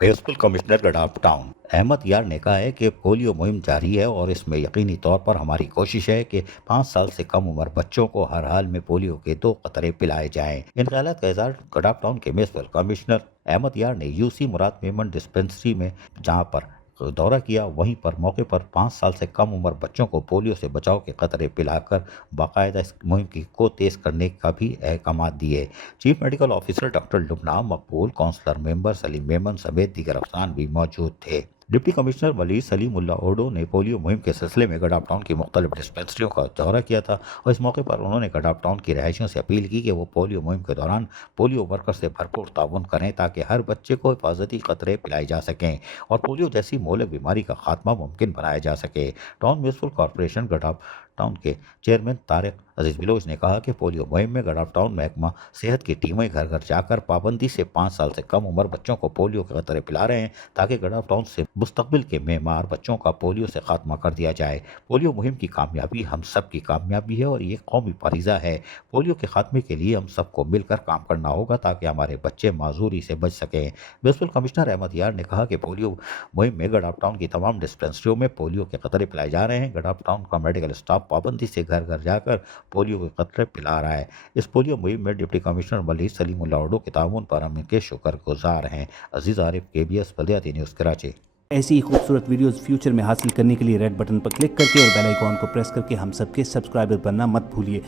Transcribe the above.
Municipal commissioner गडाफ town Ahmad यार ने कहा है कि पोलियो मुहिम जारी है और इसमें यकीनी तौर पर हमारी कोशिश है कि 5 साल से कम उम्र बच्चों को हर हाल में पोलियो के 2 कतरे पिलाए जाएं। इन ख्यालात का इजहार गडाफ टाउन के म्यूनिसिपल कमिश्नर अहमद यार ने यूसी मुराद मेमन डिस्पेंसरी में जहां पर दौरा किया, वहीं पर मौके पर 5 साल से कम उम्र बच्चों को पोलियो से बचाव के कतरे पिलाकर बाकायदा इस मुहिम को तेज करने का भी अहकाम दिए। Chief medical officer doctor Lubna मकबूल, काउंसलर मेंबर सलीम मेमन समेत दीगर अफसरान भी मौजूद थे। डिप्टी कमिश्नर वली सलीमुल्लाह ओडो ने पोलियो मुहिम के सिलसिले में गडाफ टाउन की मुख्तलिफ डिस्पेंसरियों का दौरा किया था और इस मौके पर उन्होंने गडाफ टाउन की रहायशियों से अपील की कि वो पोलियो मुहिम के दौरान पोलियो वर्कर से भरपूर ताउन करें ताकि हर बच्चे को हिफाजती कतरे पिलाए जा सकें और पोलियो जैसी मोहलिक बीमारी का खात्मा मुमकिन बनाया जा सके। टाउन म्यूनिसिपल कॉरपोरेशन गडाफ टाउन के चेयरमैन तारिक अजीज बिलोच ने कहा कि पोलियो मुहिम में गडाफ टाउन महकमा सेहत की टीमें घर घर जाकर पाबंदी से 5 साल से कम उम्र बच्चों को पोलियो के कतरे पिला रहे हैं ताकि गडाफ टाउन से मुस्तकबिल के मेमार बच्चों का पोलियो से खात्मा कर दिया जाए। पोलियो मुहिम की कामयाबी हम सब की कामयाबी है और ये कौमी फरीज़ा है। पोलियो के खात्मे के लिए हम सबको मिलकर काम करना होगा ताकि हमारे बच्चे माजूरी से बच सकें। म्यूनिसिपल कमिश्नर अहमद यार ने कहा कि पोलियो मुहिम में गडाफ टाउन की तमाम डिस्पेंसरियों में पोलियो के कतरे पिलाए जा रहे हैं। गडाफ टाउन का मेडिकल स्टाफ पाबंदी से घर घर जाकर पोलियो के कतरे पिला रहा है। इस पोलियो मुहिम में डिप्टी कमिश्नर मलिक सलीमुल्लाह ओडो के ताउन पर हम इनके शुक्रगुजार हैं। अजीज आरिफ, KBS बल्दियाती न्यूज़ कराची। ऐसी ही खूबसूरत वीडियोस फ्यूचर में हासिल करने के लिए रेड बटन पर क्लिक करके और बेल आइकॉन को प्रेस करके हम सबके सब्सक्राइबर बनना मत भूलिए।